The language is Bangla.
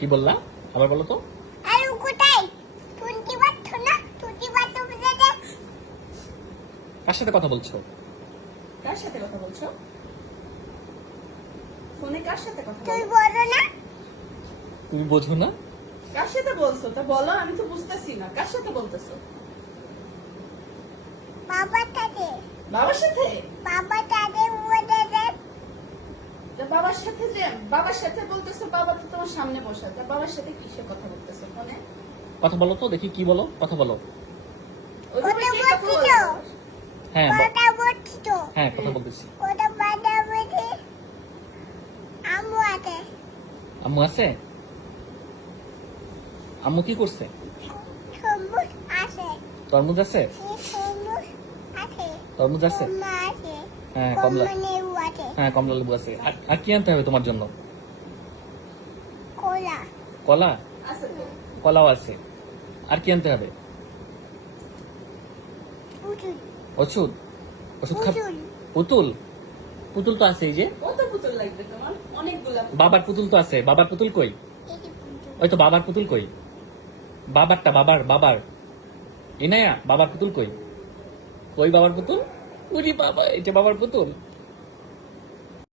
কি বললা? আবার বলো তো। আলু কোথায়? শুনতে পাচ্ছ না? শুনতে পাচ্ছ বুঝাতে? কার সাথে কথা বলছো? কার সাথে কথা বলছো? ফোনে কার সাথে কথা তুই বলো? বলো না? তুমি বোঝো না? কার সাথে বলছো তা বলো, আমি তো বুঝতেছি না কার সাথে বলতেছো। বাবার সাথে। বাবার সাথে? বাবার সাথে বুঝাতে? তা বাবার সাথে বলতেছো, বাবা তো তোমার সামনে বসে, তা বাবার সাথে কিসে কথা বলতেছো ফোনে? কথা বলো তো দেখি, কি বলো, কথা বলো। ওইভাবে কথা কে কথা বলছি বলে? তো। হ্যাঁ কথা বলছি তো। হ্যাঁ কথা বলতেছি। কথা বাধা বলছি। আম্মু আছে। আম্মু আছে? আম্মু কি করছে? সবুজ আছে। তরমুজ আছে? সবুজ আছে। তরমুজ আছে? কমলা আছে। হ্যাঁ কমলা, লেবু আছে। হ্যাঁ কমলা লেবু আছে। আর কি আনতে হবে তোমার জন্য? কলা। কলা? আছে তো। কলাও আছে। আর কি আনতে হবে? উঠুন। ওষুধ? ওষুধ খাবে? উঠুন। পুতুল? পুতুল তো আছে, এই যে কত পুতুল লাগবে তোমার? অনেকগুলা পুতুল। বাবার পুতুল তো আছে। বাবার পুতুল কই? এই যে পুতুল। ওই তো বাবার পুতুল কই? বাবারটা, বাবার ইনায়া, বাবার পুতুল কই? কই বাবার পুতুল? উরি বাবা, এটা বাবার পুতুল।